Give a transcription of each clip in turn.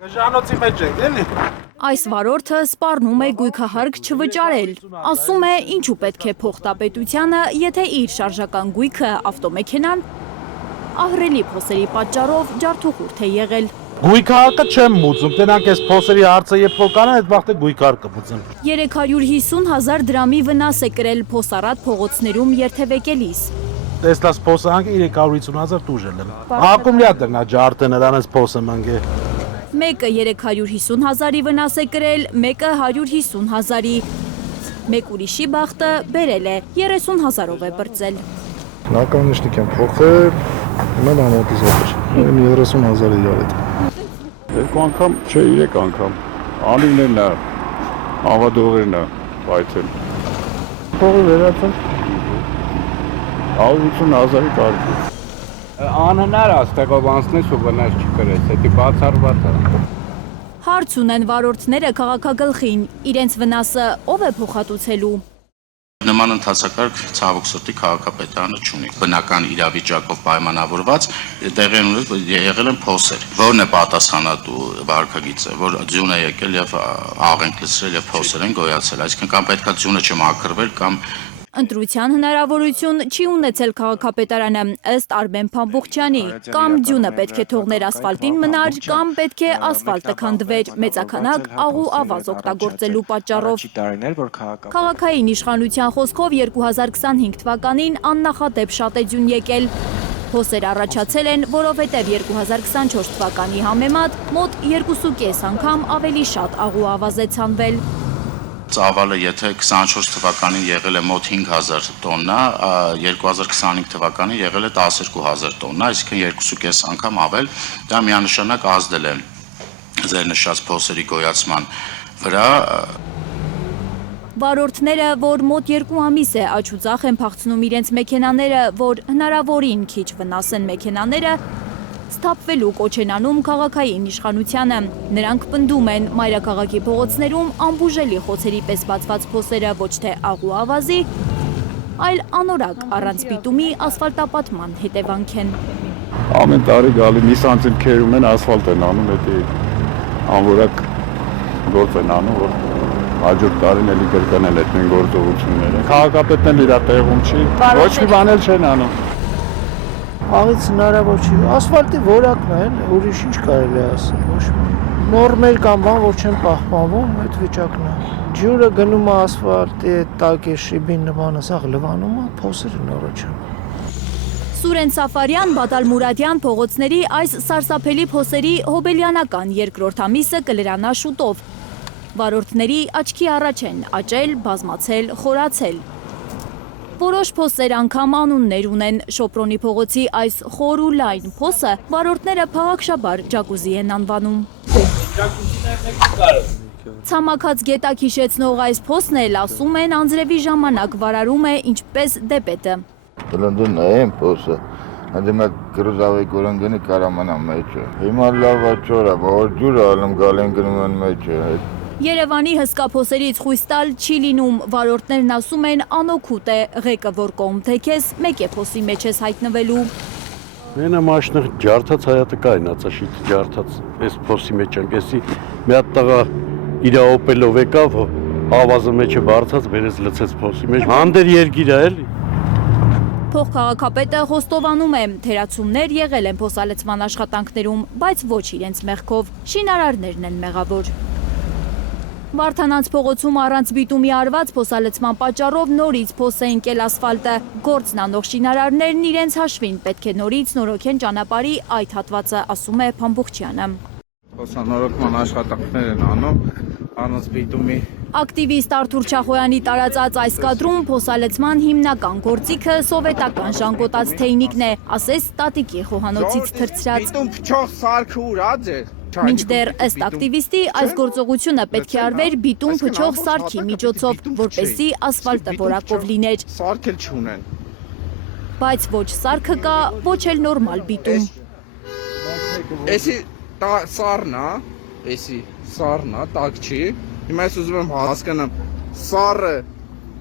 Ժանոցի մեջ եք, էլի։ Այս վարորդը սպառնում է գույքահարկ չվճարել։ Ասում է, ինչու պետք է փոխտապետությանը, եթե իր շարժական գույքը ավտոմեքենան ահռելի փոսերի պատճառով ջարդուխուրդ է եղել։ Գույքահարկը չեմ մուծում, տենանք այս փոսերի հարցը երբ որ կանեն, այդ վաղտե գույքահարկը մուծեմ։ 350,000 դրամի վնաս է կրել փոսառատ փողոցներում երթևեկելիս։ Տեսլաս փոսանքը 350,000 տուժել եմ։ Ակումուլյա դնա ջարդը նրանց փոսը մանգե։ Մեկը 350,000-ի վնաս է կրել, մեկը 150,000-ի։ Մեկ ուրիշի բախտը բերել է, 30,000-ով է բրծել։ Նականիշնիկ եմ փոխել, հիմա ամորտիզատոր, 30,000-ի յարետ։ Երկու անգամ, չէ, 3 անգամ, անիվներն է, ավադողերն է պայթել։ Փողը վերացել։ 150,000-ի կարգի։ Անհնար աստեղով անցնես ու վնաս չկրես, դա բացառված է։ Հարց ունեն վարորդները քաղաքագլխին, իրենց վնասը ով է փոխհատուցելու։ Նման ընթացակարգ ցավոք սրտի քաղաքապետարանը չունի։ Բնական իրավիճակով պայմանավորված եղել են փոսեր։ Որն է պատասխանատու վարքագիծը, որ ձյուն է եկել եւ աղենք լցրել եւ փոսեր են գոյացել, այսինքն կամ պետքա ձյունը չմաքրվել կամ Ընտրության հնարավորություն չի ունեցել քաղաքապետարանը, ըստ Արմեն Փամբուխչյանի, կամ ձյունը պետք է թողներ ասֆալտին մնար, կամ պետք է ասֆալտը քանդվեր մեծաքանակ աղու ավազ օգտագործելու պատճառով։ Քաղաքային իշխանության խոսքով 2025 թվականին աննախադեպ շատ է ձյուն եկել։ Փոսեր առաջացել են, որովհետև 2024 թվականի համեմատ մոտ 2,5 անգամ ավելի շատ աղու ավազ է ցանվել։ Ծավալը եթե 24 թվականին եղել է մոտ 5,000 տոննա, 2025 թվականին եղել է 12,000 տոննա, այսինքն 2,5 անգամ ավել, դա միանշանակ ազդել է ձեր նշած փոսերի գոյացման վրա։ Վարորդները, որ մոտ 2 ամիս է աչուծախ են փախցնում իրենց մեքենաները, որ հնարավորին քիչ վնաս են մեքենաները, սթափվելու կոչ են անում քաղաքային իշխանությանը։ Նրանք պնդում են մայրաքաղաքի փողոցներում անբուժելի խոցերի պես բացված փոսերը ոչ թե աղու ավազի, այլ անորակ առանց պիտումի ասֆալտապատման հետևանք են։ Ամեն տարի գալի մի սանտիմ քերում են ասֆալտ են անում, դա անորակ գործ են անում, որ հաջորդ տարին էլի կրկնել այդ նույն գործողությունները։ Քաղաքապետն էլ իր տեղում չի, ոչ մի բան էլ չեն անում։ Աղից հնարավոր չի, ասֆալտի որակն է, ուրիշ ինչ կարելի ասել, ոչ նորմեր կամ բան, որ չեն պահպանվում, այդ վիճակն է։ Ջուրը գնում է ասֆալտի, տակ է շիբին նմանը, սաղ լվանում է, փոսերը նորը չեն։ Սուրեն Սաֆարյան, Բադալ Մուրադյան փողոցների այս սարսափելի փոսերի հոբելյանական երկրորդ ամիսը կլրանա շուտով։ Վարորդների աչքի առաջ են աճել, բազմացել, խորացել։ Որոշ փոսեր անգամ անուններ ունեն, Շոպրոնի փողոցի այս խոր ու լայն փոսը վարորդները փաղաքշաբար ջակուզի են անվանում։ Ցամաքած գետակ հիշեցնող այս փոսն էլ ասում են անձրևի ժամանակ վարարում է ինչպես դեպետը։ Լնդուն նայեմ փոսը, հանդեմա կրուզավեկորան գնի կարամանա մեջը։ Հիմա լավ աչորա, որ ջուրը ալում գալեն գնում են մեջը։ Երևանի հսկա փոսերից խույս տալ չի լինում, վարորդներն ասում են անօգուտ է, ղեկը որ կողմ թեքես, մեկ է փոսի մեջ ես հայտնվելու։ Մենա մաշնը ջարդած հայատը կայնացա շիտ ջարդած, այս փոսի մեջ ենք, էսի մի հատ տղա իրա օպելով եկավ, ավազը մեջը բարձած, բերեց լցեց փոսի մեջ, հանդեր երգիր է էլի։ Փոխքաղաքապետը խոստովանում է, թերացումներ եղել են փոսալցման աշխատանքներում, բայց ոչ իրենց մեղքով, շինարարներն են մեղավոր։ Վարդանանց փողոցում առանց բիտումի արված փոսալցման պատճառով նորից փոս է ընկել ասֆալտը։ Գործն անող շինարարներն իրենց հաշվին պետք է նորից նորոգեն ճանապարհի այդ հատվածը, ասում է Փամբուխչյանը։ Փոսանորոգման աշխատանքներ են անում առանց բիտումի։ Ակտիվիստ Արթուր Չախոյանի տարածած այս կադրում փոսալցման հիմնական գործիքը սովետական ժանգոտած թեյնիկն է, ասես տատիկի խոհանոցից թրծրած։ Բիտում փչող սարքը ուր ա ձեր։ Մինչդեռ ըստ ակտիվիստի այս գործողությունը պետք է արվեր բիտում փչող սարքի միջոցով, որպեսզի ասֆալտը որակով լիներ։ Սարք էլ չունեն։ Բայց ոչ սարքը կա, ոչ էլ նորմալ բիտում։ Էսի սարն է, էսի սարն է, տակ չի։ Հիմա ես ուզում եմ հասկանամ, սարը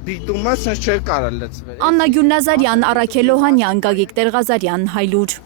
բիտումը sense չէր կարա լցվել։ Աննա Գյուլնազարյան, Առաքել Օհանյան, Գագիկ Տերղազարյան, Հայլուր։